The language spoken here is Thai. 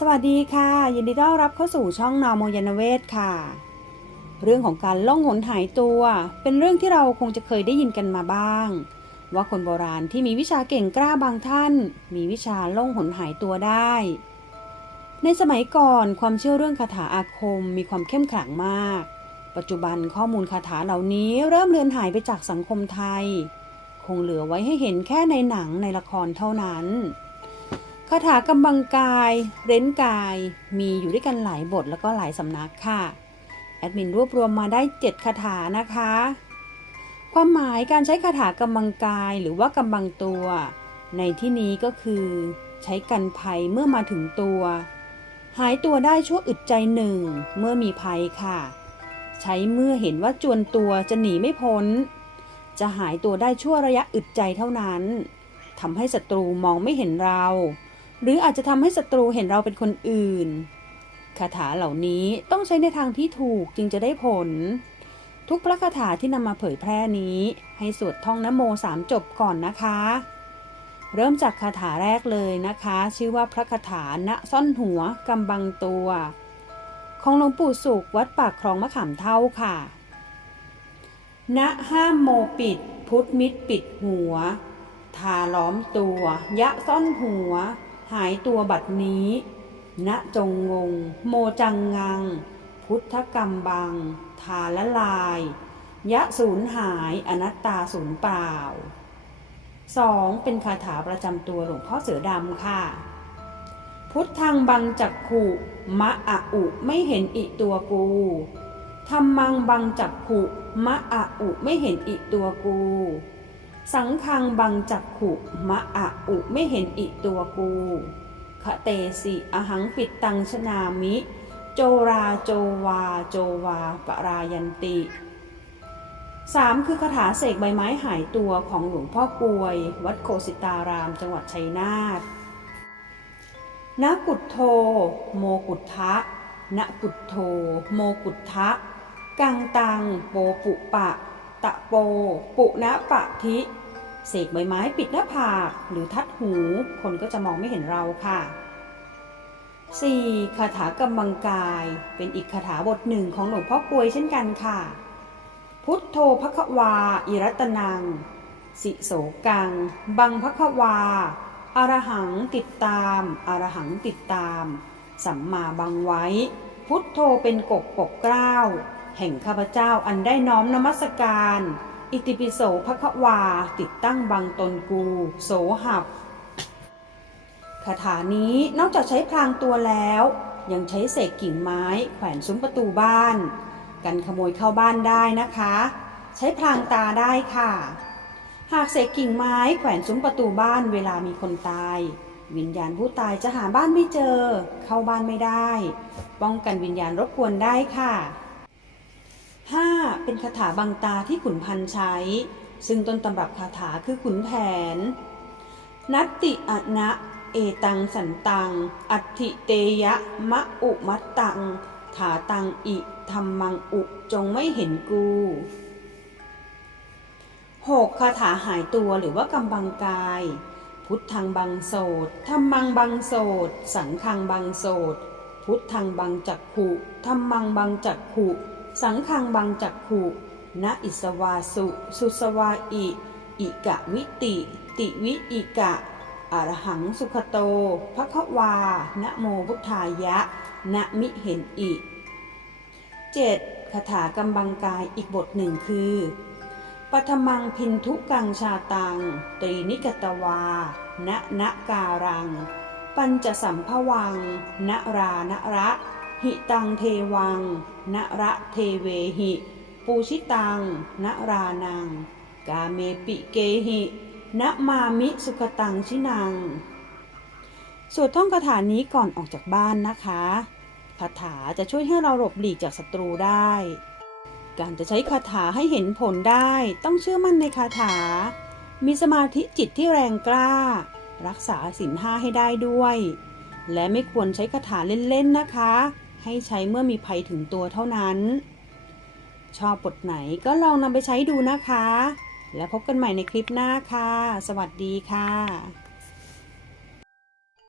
สวัสดีค่ะ ยินดีต้อนรับเข้าสู่ช่องนอโมยานเวศค่ะ เรื่องของการล่องหนหายตัว เป็นเรื่องที่เราคงจะเคยได้ยินกันมาบ้าง ว่าคนโบราณที่มีวิชาเก่งกล้าบางท่าน มีวิชาล่องหนหายตัวได้ ในสมัยก่อนความเชื่อเรื่องคาถาอาคมมีความเข้มขลังมาก ปัจจุบันข้อมูลคาถาเหล่านี้เริ่มเลือนหายไปจากสังคมไทย คงเหลือไว้ให้เห็นแค่ในหนังในละครเท่านั้น คาถากำบังกาย เร้นกาย มีอยู่ด้วยกันหลายบทแล้วก็หลายสำนักค่ะ แอดมินรวบรวมมาได้ 7 คาถานะคะ ความหมายการใช้คาถากำบังกายหรือว่ากำบังตัว ในที่นี้ก็คือ ใช้กันภัยเมื่อมาถึงตัว หายตัวได้ชั่วอึดใจหนึ่ง เมื่อมีภัยค่ะ ใช้เมื่อเห็นว่าจวนตัวจะหนีไม่พ้น จะหายตัวได้ชั่วระยะอึดใจเท่านั้นทำให้ศัตรูมองไม่เห็นเรา หรืออาจจะทำให้ศัตรูเห็นเราเป็นคนอื่น คาถาเหล่านี้ต้องใช้ในทางที่ถูกจึงจะได้ผล ทุกพระคาถาที่นำมาเผยแพร่นี้ ให้สวดท่องนโมสามจบก่อนนะคะ เริ่มจากคาถาแรกเลยนะคะ ชื่อว่าพระคาถาณซ่อนหัวกำบังตัว ของหลวงปู่สุขวัดปากคลองมะขามเท่าค่ะณห้ามโมปิด พุทธมิตรปิดหัว ทาล้อมตัว ยะซ่อนหัว หายตัวบัดนี้ ณจงงง โมจังงัง พุทธกรรมบัง ทาละลาย ยะสูญหายอนัตตาสูญเปล่าสองเป็นคาถาประจำตัวหลวงพ่อเสือดำค่ะ พุทธังบังจักขุมะอะอุไม่เห็นอิตัวกูธรรมังบังจักขุมะอะอุไม่เห็นอิตัวกู สังคังบังจักขุมะอะอุไม่เห็นอิตัวกูขะเตสิอหังปิดตังชนามิ โจราโจวา โจวาปรายันติสามคือคาถาเสกใบไม้หายตัวของหลวงพ่อกวย วัดโคสิตารามจังหวัดชัยนาทนกุฏโทโมกุฏทะนกุฏโทโมกุฏทะ กังตัง โปปุปะ ตะโป ปุณปะทิ เสกใบไม้ปิดหน้าผากหรือทัดหู คนก็จะมองไม่เห็นเราค่ะ 4. คาถากำบังกาย เป็นอีกคาถาบทหนึ่งของหลวงพ่อกวยเช่นกันค่ะ พุทโธภควา อิรัตนัง สิโสกัง บังภควาอารหังติดตามอารหังติดตาม สัมมาบังไว้ พุทโธเป็นกกปกกล้าว แห่งข้าพเจ้าอันได้น้อมนมัสการ อิติปิโสภควาติดตั้งบังตนกู โสหับคาถานี้นอกจากใช้พลางตัวแล้ว ยังใช้เศษกิ่งไม้ แขวนซุ้มประตูบ้าน กันขโมยเข้าบ้านได้นะคะ ใช้พลางตาได้ค่ะ หากเศษกิ่งไม้แขวนซุ้มประตูบ้านเวลามีคนตาย วิญญาณผู้ตายจะหาบ้านไม่เจอ เข้าบ้านไม่ได้ ป้องกันวิญญาณรบกวนได้ค่ะ 5. เป็นคาถาบังตาที่ขุนพันธ์ใช้ ซึ่งต้นตำรับคาถาคือขุนแผน นัตติอะนะเอตังสันตัง อัติเตยะมะอุมัตตัง ถาตังอิธรรมังอุจงไม่เห็นกู 6. คาถาหายตัวหรือว่ากำบังกาย พุทธังบังโสดธรรมังบังโสดสังฆังบังโสดพุทธังบังจักขุธรรมังบังจักขุ สังฆังบังจักขุณอิสวาสุ สุสวาอิ อิกะวิติ ติวิอิกะอรหังสุขโตภควา นะโมพุทธายะ นะมิเห็นอิ 7. คาถากำบังกายอีกบทหนึ่งคือปัทมังพินทุกังชาตัง ตรีนิกตวา ณณการัง ปัญจสัมภวัง ณรานระ หิตังเทวังณระเทเวหิ ปูชิตังณรานัง กาเมปิเกหิณมามิสุขตังชินัง สวดท่องคาถานี้ก่อนออกจากบ้านนะคะคาถาจะช่วยให้เราหลบหลีกจากศัตรูได้ การจะใช้คาถาให้เห็นผลได้ต้องเชื่อมั่นในคาถา มีสมาธิจิตที่แรงกล้า รักษาศีลห้าให้ได้ด้วย และไม่ควรใช้คาถาเล่นๆนะคะ ให้ใช้เมื่อมีภัยถึงตัวเท่านั้น ชอบบทไหนก็ลองนำไปใช้ดูนะคะ แล้วพบกันใหม่ในคลิปหน้าค่ะ สวัสดีค่ะ